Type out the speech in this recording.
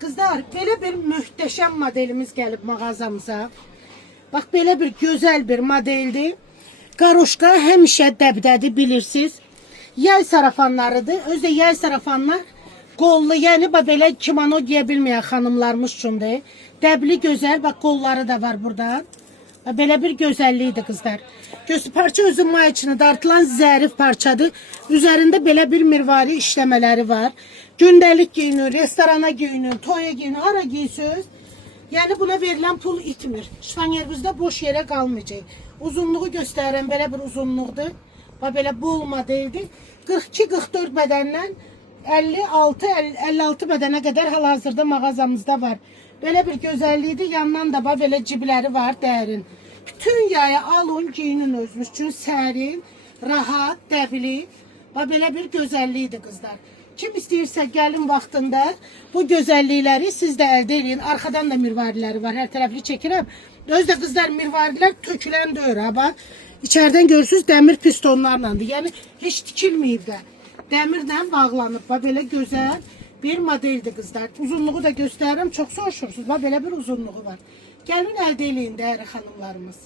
Kızlar, belə bir möhtəşəm modelimiz gəlib mağazamıza. Bax, belə bir gözəl bir modeldir. Qaroşka həmişə dəbdədir, bilirsiniz. Yay sarafanlarıdır. Özdə yay sarafanlar qollu, yəni belə kimono giyə bilməyən xanımlarımız üçündür. Dəbli gözəl, bax qolları da var buradan. Belə bir gözəllikdir qızlar. Parça özün mayaçını dartılan zərif parçadır. Üzərində belə bir mirvari işləmələri var. Gündəlik giyinin, restorana giyinin, toya giyinin, hara giyirsiniz. Yəni buna verilən pul itmir. Şifanyerimizdə boş yerə qalmayacaq. Uzunluğu göstərən belə bir uzunluqdur. Belə bol modeldir. 42-44 bədəndən 56-56 bədənə qədər hal-hazırda mağazamızda var. Belə bir gözəllikdir. Yandan da belə cibləri var, dərin. Bütün yaya alın, giyinin özünüz üçün sərin, rahat, dəbli. Belə bir gözəllikdir qızlar. Kim istəyirsə gəlin vaxtında bu gözəllikləri siz də əldə edin. Arxadan da mirvariləri var. Hər tərəfli çəkirəm. Özdə qızlar mirvarilər tökülən deyir. Bax, içərdən görürsünüz dəmir pistonlarlandır. Yəni heç tikilməyib də. Dəmirlə bağlanıb. Belə gözəl bir modeldir qızlar. Uzunluğu da göstərirəm. Çox soruşursunuz. Belə bir uzunluğu var. Gəlin əldə edin dəyərli xanımlarımız.